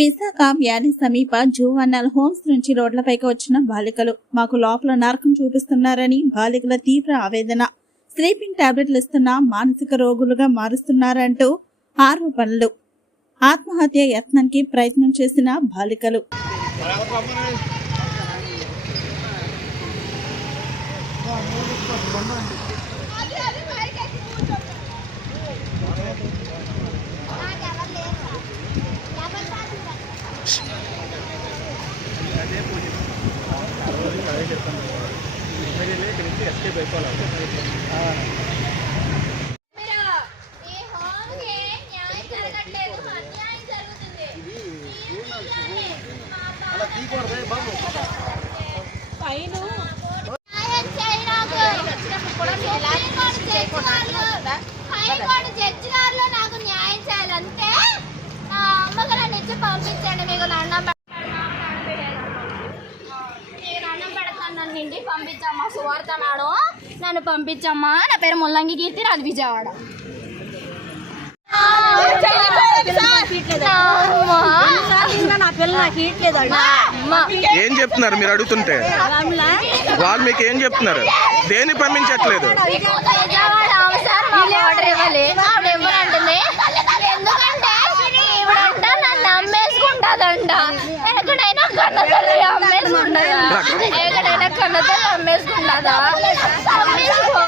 Visakha valley సమీప జూవన్నల్ homes నుంచి రోడ్లపైకి వచ్చిన బాలికలు మాకు లోపల నరకం చూపిస్తున్నారని బాలికల తీవ్ర ఆవేదన. స్లీపింగ్ టాబ్లెట్లు ఇస్తున్న మానసిక రోగులుగా మారుస్తున్నారంటూ ఆరోపణలు. ఆత్మహత్య యత్నానికి ప్రయత్నం చేసిన బాలికలు. నాకు న్యాయం చేయాలంటే అమ్మగారు నుంచి పంపించండి. మీకు దండం పెడతాను. నన్ను ఇంటికి పంపించమ్మా. సువార్త మేడం నన్ను పంపించమ్మా. నా పేరు ముల్లంగి కీర్తి, అది విజయవాడ. ఏం చెప్తున్నారు మీరు అడుగుతుంటే? వాళ్ళు మీకు ఏం చెప్తున్నారు? దేని పంపించట్లేదు? ఎందుకంటే ఇవిడంట నన్ను అమ్మేసుకుంటాదంట. ఎక్కడైనా కన్నతల్లి అమ్మేసుకుంటదా? ఎక్కడైనా కన్నతల్లి అమ్మేసుకుంటదా?